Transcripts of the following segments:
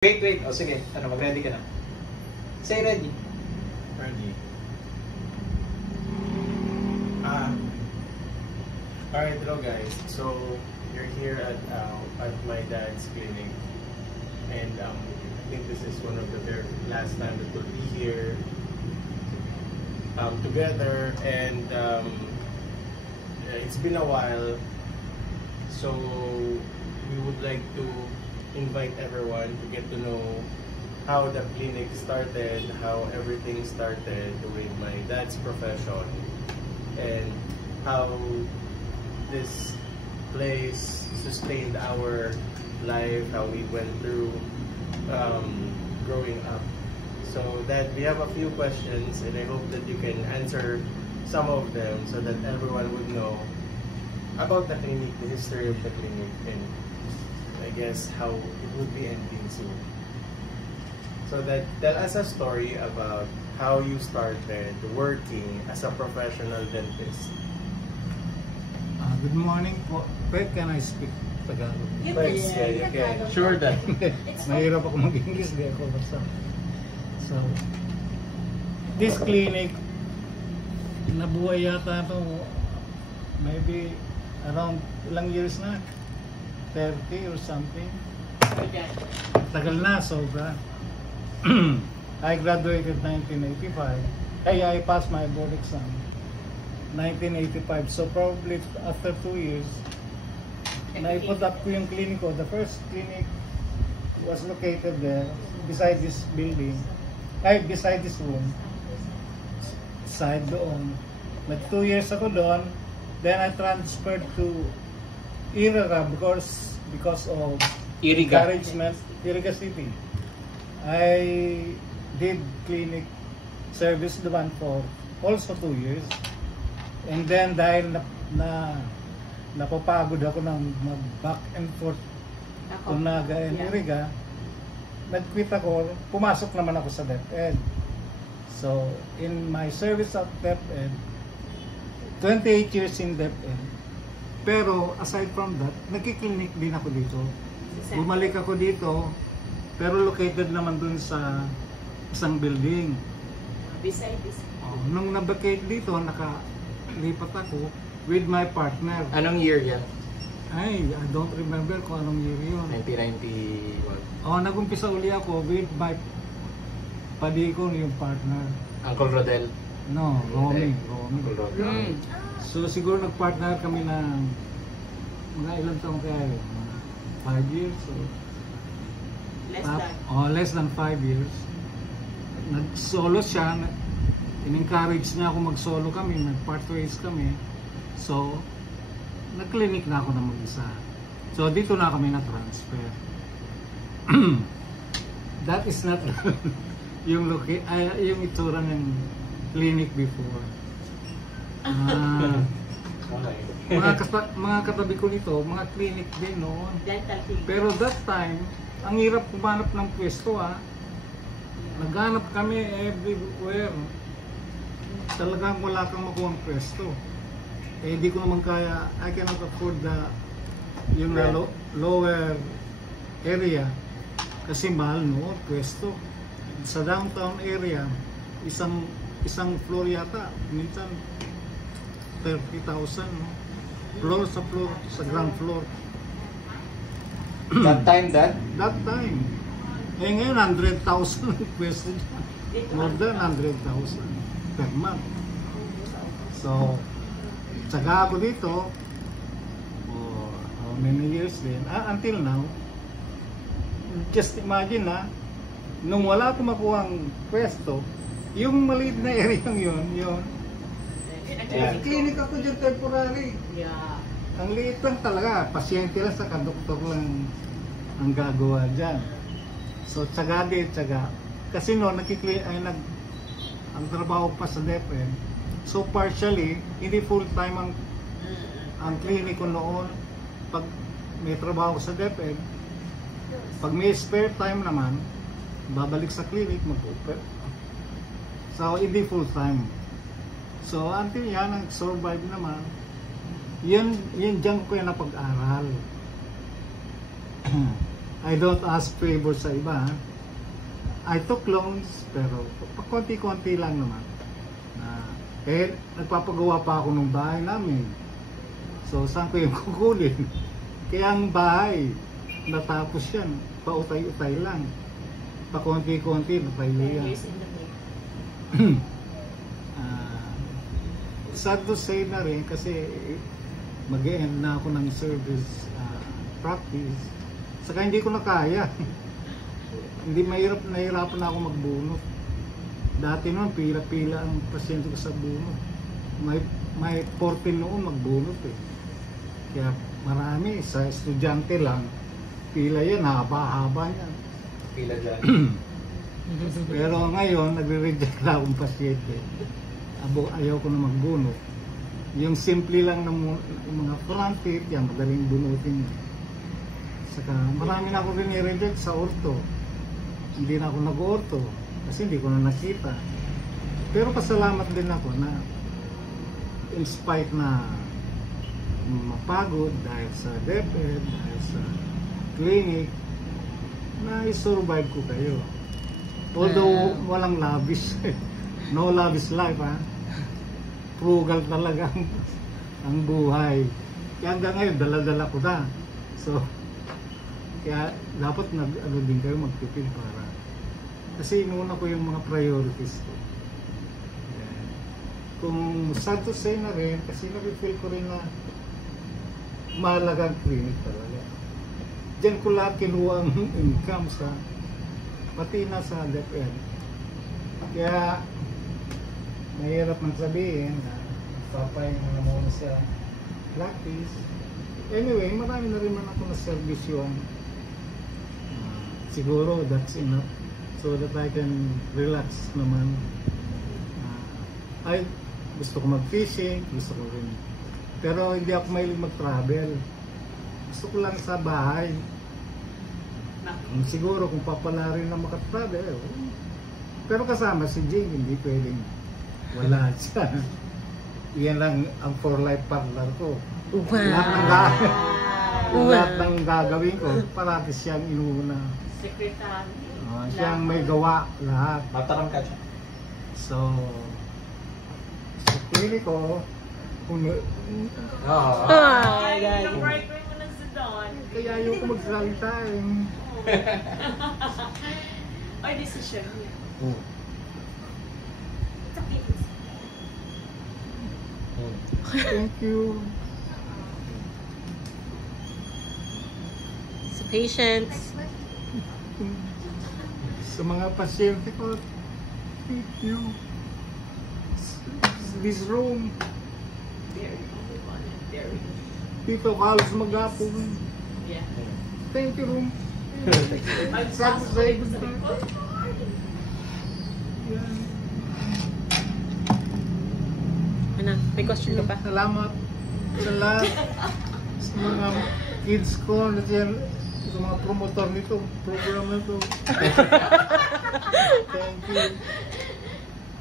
Wait. O sige, mag-ready ka na. Say ready. Ready. Alright, hello guys. So, you're here at my dad's clinic. And I think this is one of the very last time that we'll be here together. And it's been a while. So, we would like to invite everyone to get to know how the clinic started, how everything started with my dad's profession, and how this place sustained our life, how we went through growing up. So that we have a few questions, and I hope that you can answer some of them so that everyone would know about the clinic, the history of the clinic, and I guess how it would be ending soon. So tell us a story about how you started working as a professional dentist. Good morning po. Pwede can I speak Tagalog? You Please, can okay. Sure that. Mahirap ako mag-English, di ako basta. So, this clinic, nabuhay yata ito, maybe around ilang years na? 30 or something. Tagal na, sobra. I graduated 1985. I passed my board exam 1985. So probably after 2 years, na-put up ko yung clinic ko. The first clinic was located there, beside this building. Beside this room. Side doon. Nag 2 years ako doon. Then I transferred to Iriga because of encouragement, Iriga City. I did clinic service naman for also 2 years. And then dahil napapagod ako ng mag-back and forth Unaga and Iriga, nag-quit ako, pumasok naman ako sa DepEd. So, in my service at DepEd, 28 years in DepEd. Pero aside from that, nagkiklinik din ako dito. Bumalik ako dito, pero located naman dun sa isang building. Beside this. Nung nabakate dito, nakalipat ako with my partner. Anong year yan? I don't remember kung anong year yun. 1991. Nag-umpisa uli ako with my padikon, yung partner. Uncle Rodel. No, Romy. Uncle Rodel. So siguro nag-partner kami ng mga ilang taon kaya, 5 years. So, less than 5 years. Nag-solo siya. In-encourage niya ako mag-solo kami, nag-part ways kami. So, nag-clinic na ako na mag-isa. So, dito na kami na-transfer. That is not yung itsura ng clinic before. Mga katabi ko nito, mga clinic din noon. Pero that time, ang hirap kumanap ng pwesto . Naghanap kami everywhere. Talagang wala kang makuha ng pwesto. Hindi ko naman kaya, I cannot afford yung lower area. Kasi mahal noon, pwesto. Sa downtown area, isang floor yata, minsan 30,000, no? Floor sa ground floor. That time, Dad? That time. Ngayon 100,000 pwesto dyan. More than 100,000 per month. So, tsaga ako dito for how many years din, until now. Just imagine nung wala akong makuhang pwesto, yung maliit na area yun, clinic ako dyan temporary. Yeah. Ang liit lang talaga, pasyente lang sa doktor lang ang gagawa dyan. So, tsaga. Kasi no, ang trabaho pa sa DepEd. So, partially, hindi full time ang clinic ko noon. Pag may trabaho ko sa DepEd, pag may spare time naman, babalik sa clinic, mag-open. So, hindi full time. So, until yan, nag-survive naman. Yan dyan ko yung napag-aral. I don't ask favor sa iba. Ha? I took loans, pero konti-konti lang naman. Nagpapagawa pa ako ng bahay namin. So, saan ko yung kukunin? Kaya ang bahay, natapos yan. Pautay-utay lang. Pakonti-konti, natayo yan. Years in the making. Sad to say na rin kasi mag-e-end na ako ng service practice. Saka hindi ko na kaya. Hindi nahirapan na ako magbunot. Dati noon, pila-pila ang pasyente ko sa bunot. May 14 noon magbunot eh. Kaya marami, sa estudyante lang, pila yan, haba-haba yan. Pila dyan. Pero ngayon, nagre-reject na akong pasyente. Ayaw ko na magbunot. Yung simple lang ng mga front teeth, yan, madaling bunutin. Saka marami na ako rin i-reject sa ortho. Hindi na ako nag-ortho kasi hindi ko na nakita. Pero pasalamat din ako na in spite na mapagod dahil sa DepEd, dahil sa clinic, na i-survive ko kayo. Although walang lavish. No lavish life, ha? Frugal talaga ang buhay. Kaya hanggang ngayon, dala-dala ko na. So, kaya dapat ano din kayo magtipid para. Kasi inuuna ko yung mga priorities ko. Kung sad to say na rin, kasi nag-feel ko rin na mahalagang clinic talaga. Diyan ko lahat kinuha ang income sa, pati na sa DepEd. Kaya, mahirap man sabihin na papahinga na muna sa practice. Anyway, marami na rin man ako na servisyon. Siguro that's enough so that I can relax naman. Ay, gusto ko mag-fishing, gusto ko rin. Pero hindi ako mahilig mag-travel. Gusto ko lang sa bahay. Siguro kung papala rin na makatravel. Pero kasama si Jing, hindi pwedeng wala siya. Yan lang ang for life partner ko. Lahat ng gagawin ko, parati siyang inuuna. Secretary. Siyang may gawa lahat. Mataram ka siya. So, sa clinic ko, Ay, na-break mo na si Don. kaya ayoko magsalita eh. Ay, decision niya. Thank you. Sa patients. Sa mga pasyente ko, thank you. This room, Very. dito halos maghapon. Yeah. Thank you, room. Ay, Sad to say goodbye. Ano? May question ka pa? Salamat sa lahat. Sa mga kids ko na dyan, sa mga promotor nito, program na to. Thank you.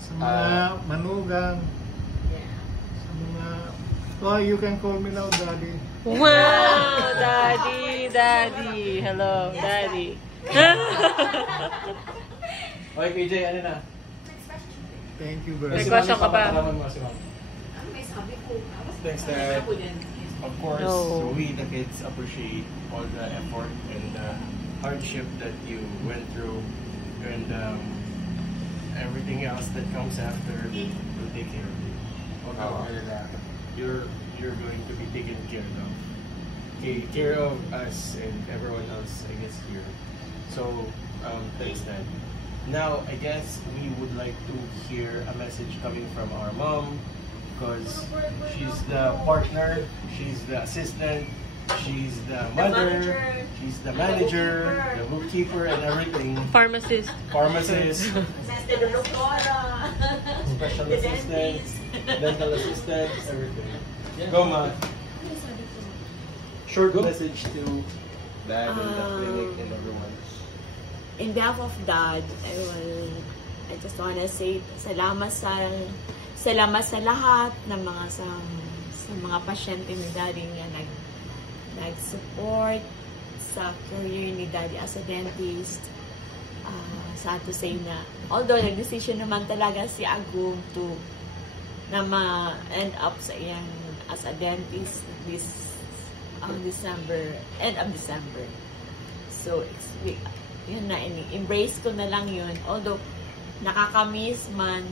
Sa mga manugang, sa mga, oh, you can call me now, Daddy. Wow! Daddy! Hello, Daddy. Okay, PJ, ano na? Thank you very May much. question ka pa? Papataraman mo si Ma'am. Thanks, Dad. Of course, No. we the kids appreciate all the effort and the hardship that you went through, and everything else that comes after will take care of you. You're going to be taken care of. Take care of us and everyone else, I guess, here. So, thanks, Dad. Now, I guess we would like to hear a message coming from our mom, because she's the partner, she's the assistant, she's the mother, she's the manager, the bookkeeper, and everything. Pharmacist. Pharmacist, Assistant the doctora. special The assistant, dentist. dental assistant, everything. Go, Ma. Short message to Dad and the clinic and everyone. In behalf of Dad, I just wanna say salamat sa lahat ng mga sa mga pasyente ni Daddy nga nag-support sa career ni Daddy as a dentist. Sad to say na, although nag-decision naman talaga si Agum to na ma-end up sa iyan as a dentist this December, end of December. So, yun na, embrace ko na lang yun. Although, nakakamiss man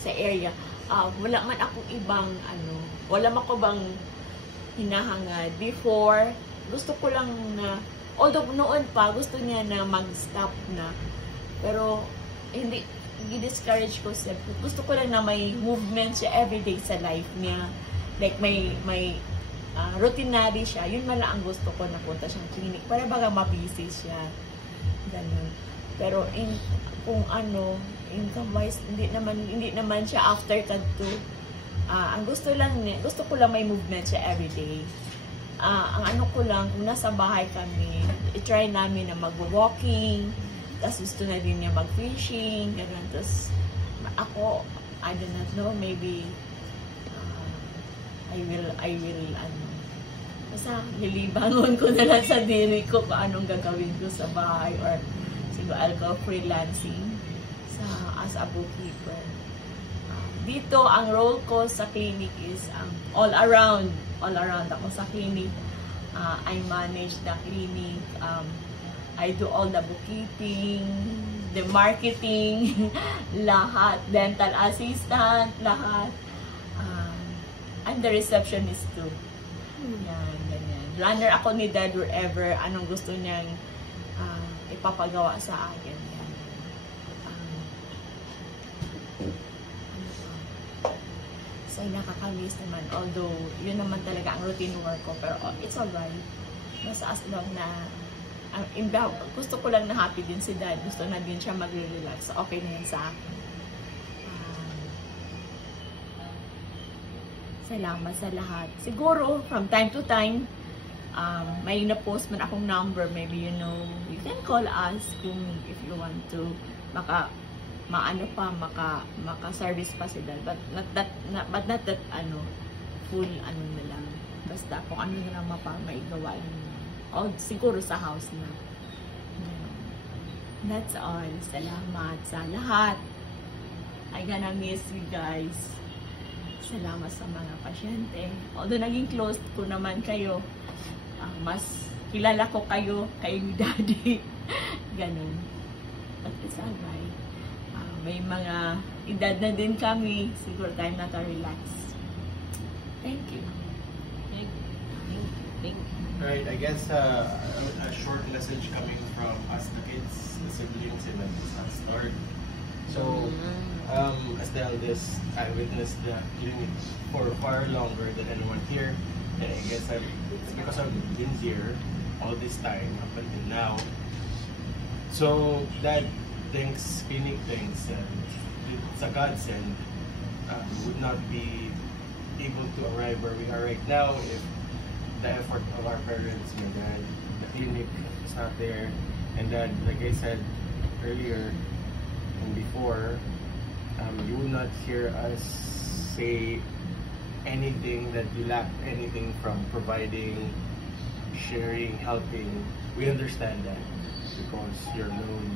sa area, wala man akong ibang, wala man ko bang hinahangad. Before, gusto ko lang na, although noon pa, gusto niya na mag-stop na. Pero, hindi discourage ko siya. Gusto ko lang na may movement siya everyday sa life niya. Like, may routinary siya. Yun man lang ang gusto ko na punta siyang clinic. Para baga mabisi siya. Ganun. Pero, kung income-wise, hindi naman siya after kadto. Ang gusto ko lang may movement siya everyday. Ang ko lang, kung nasa bahay kami, i-try namin na mag-walking, tapos gusto na din niya mag-fishing, gano'n. Tapos, ako, I do not know, maybe, I will, basta, lilibangon ko na lang sa diri ko kung anong gagawin ko sa bahay, or siguro I'll go freelancing as a bookkeeper. Dito, ang role ko sa clinic is all around ako sa clinic. I manage the clinic. I do all the bookkeeping, the marketing, lahat, dental assistant, lahat. I'm the receptionist too. Yan, ganyan. Runner ako ni Dad wherever anong gusto niyang ipapagawa sa akin. So, nakakamiss naman. Although, yun naman talaga ang routine work ko. Pero, it's alright. Basta as long na, gusto ko lang na happy din si Dad. Gusto na din siya magre-relax. So, okay na yun sa akin. Salamat sa lahat. Siguro, from time to time, may na-post man akong number. Maybe, you can call us kung if you want to maka-service pa si Dad. But not that, full, na lang. Basta, kung ano na lang maigawa yun. O, siguro sa house na. That's all. Salamat sa lahat. I gonna miss you guys. Salamat sa mga pasyente. Although naging close ko naman kayo, mas kilala ko kayo ni Daddy. Ganun. But it's alright. May mga edad na din kami. Siguro time na to relax. Thank you. Thank you. Right, I guess a short message coming from us, the kids, the siblings, and the start. So, as the eldest, I witnessed the clinic for far longer than anyone here. And I guess it's because I've been here all this time up until now. So, Dad thinks, clinic thinks, it's a godsend. We would not be able to arrive where we are right now if the effort of our parents, my dad, the clinic is not there. And Dad, like I said earlier and before, you will not hear us say anything that you lack anything from providing, sharing, helping. We understand that because you're alone.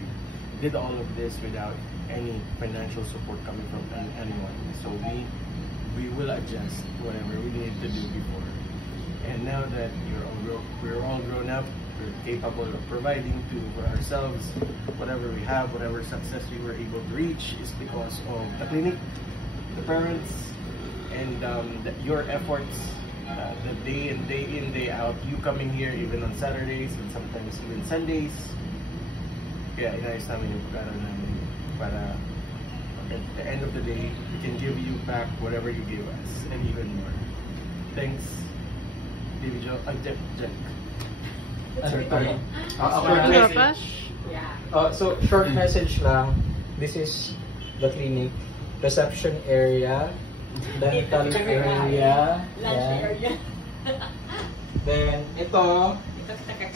You did all of this without any financial support coming from anyone. So we will adjust whatever we need to do before. And now that we're all grown up, we're capable of providing for ourselves whatever we have, whatever success we were able to reach is because of the clinic, the parents, and your efforts, the day in, day out, you coming here even on Saturdays and sometimes even Sundays. Kaya inayos namin yung pag-aaral namin para at the end of the day, we can give you back whatever you gave us and even more. Thanks, Baby Joe. Jack. So, short message lang. This is the clinic. Reception area. Dental area. Lunch area. Then, ito,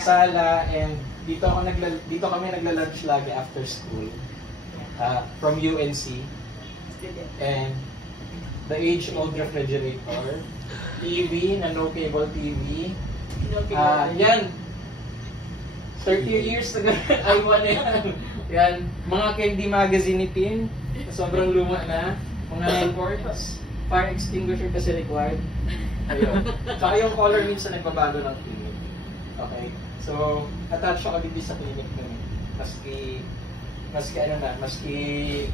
sala, and dito kami nagla-lunch lagi after school. From UNC. And the age-old refrigerator. TV, na no cable TV. Yan. 30 years ago, iPhone na yan. Yan, mga candy magazine ni Pin, sobrang luma na. Mga imports, fire extinguisher kasi required. Ayun. Saka yung color minsan nagbabago ng clinic. Okay? So, attach ako dito sa clinic nun. Maski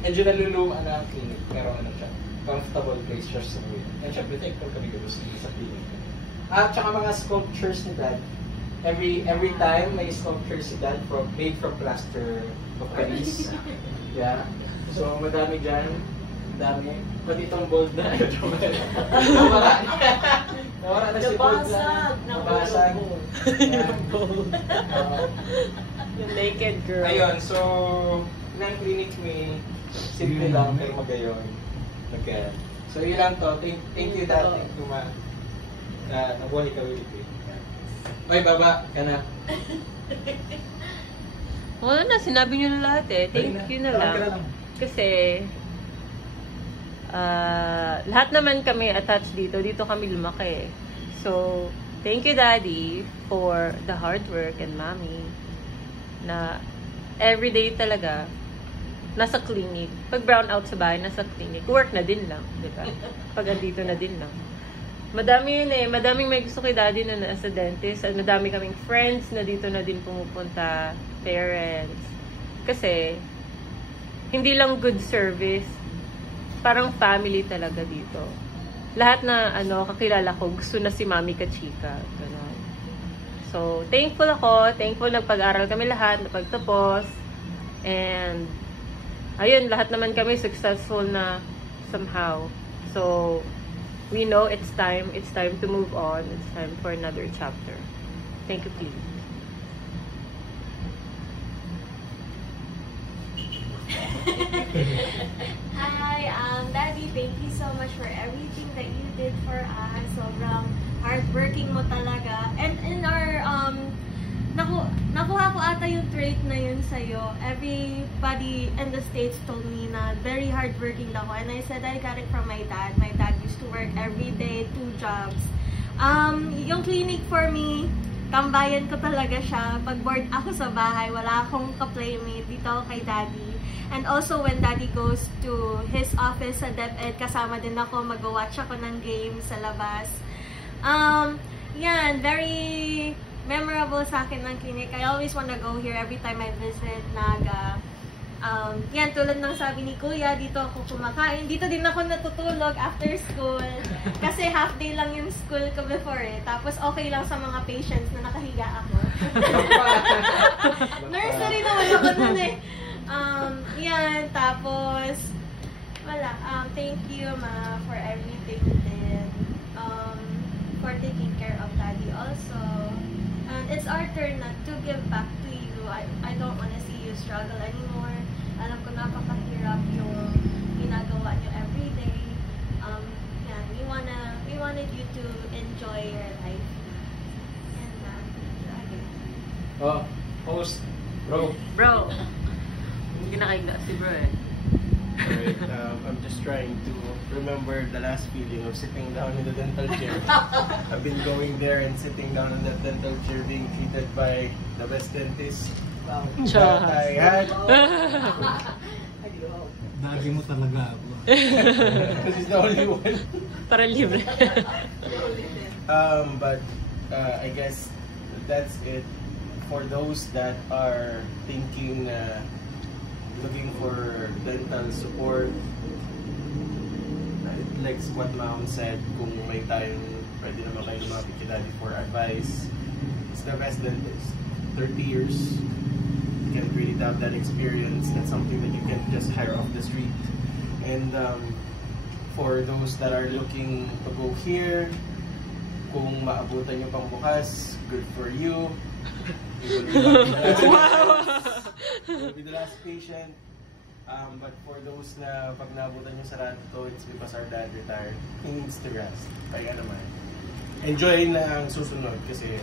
medyo naluluma na ang clinic, pero ano siya, comfortable place siya sa way. And syempre, thankful kami ko sa clinic. At saka mga sculptures ni Dad. Every time may sculpture si Dad made from plaster of Paris. Yeah. So, madami dyan. Dami. Pati itong bold na. Nawala na si bold na. Nabasag. Yung naked girl. Ayun, so, ng clinic may simple lang pero magayon. Okay. So, yun lang to. Thank you, Dad. Thank you, Ma. Nabuhay ka ulit eh. Ay, baba ka na. Wala na, sinabi nyo na lahat eh. Thank you na lang. Kasi, lahat naman kami attached dito. Dito kami lumaki. So, thank you, Daddy, for the hard work, and Mommy, na everyday talaga, nasa clinic. Pag brown out sa bahay, nasa clinic. Work na din lang, di ba? Pag andito na din lang. Madami yun eh. Madaming may gusto kay Daddy na nasa dentist. At madami kaming friends na dito na din pumupunta. Parents. Kasi, hindi lang good service. Parang family talaga dito. Lahat na kakilala ko, gusto na si Mami Kachika. Ganun. So, thankful ako. Thankful nagpag-aral kami lahat, napagtapos. And, ayun, lahat naman kami successful na somehow. So, we know it's time to move on. It's time for another chapter. Thank you, please. Hi, Daddy, thank you so much for everything that you did for us. Sobrang hardworking mo talaga. And in our, nakuha ko ata yung trait na yun sa'yo. Everybody in the States told me na very hardworking ako. And I said I got it from my dad. My dad used to work every day, 2 jobs. Yung clinic for me, tambayan ko talaga siya. Pag bored ako sa bahay, wala akong ka-playmate. Dito ako kay Daddy. And also, when Daddy goes to his office sa DepEd, kasama din ako, mag-watch ako ng games sa labas. Yan, very memorable sa akin ng clinic. I always wanna go here every time I visit Naga. Yan, tulad ng sabi ni Kuya, dito ako kumakain. Dito din ako natutulog after school. Kasi half day lang yung school ko before eh. Tapos okay lang sa mga patients na nakahiga ako. Nursery naman ako nun eh. Yan, tapos wala. Thank you, Ma, for everything you did. For taking care of Daddy also. And it's our turn na to give back to you. I don't wanna see you struggle anymore. Alam ko napakahirap yung ginagawa niyo everyday. Yeah, we wanted you to enjoy your life. And Host, bro. Bro, hindi nakikita si bro eh. Alright, I'm just trying to remember the last feeling of sitting down in the dental chair. I've been going there and sitting down in that dental chair being treated by the best dentist that I had. Dagi mo talaga ako. Because he's the only one. Para libre. But I guess that's it. For those that are thinking, looking for dental support, like what Mom said, kung may time, pwede naman kayo lumapit kay Daddy for advice. It's the best dentist. 30 years. You can really have that experience. That's something that you can just hire off the street. And for those that are looking to go here, kung maabutan nyo pang bukas, good for you. You will be the last patient. But for those na pag naabutan nyo sa rato, it's because our dad retired. He needs to rest. Kaya naman. Enjoy na ang susunod kasi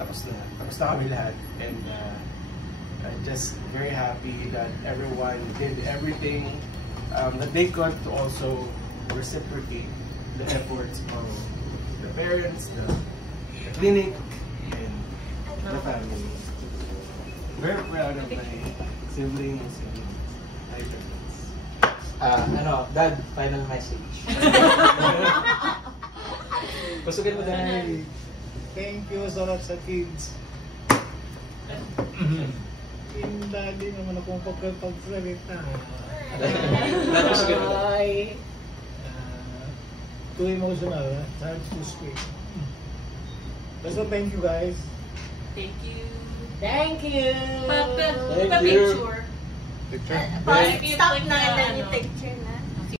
tapos na kami lahat. And I'm just very happy that everyone did everything that they could to also reciprocate the efforts of the parents, the clinic, and the family. Very proud of my siblings and my parents. Dad, final message. Pasugin mo Dad. Thank you sa lahat sa kids. Yung daddy naman akong pagsalita. Dad, pasugin mo Dad. Ay. Too emotional, hard to speak. So thank you guys. Thank you. Thank you. Thank you. Pa-picture. Picture. Stop na, then you picture na.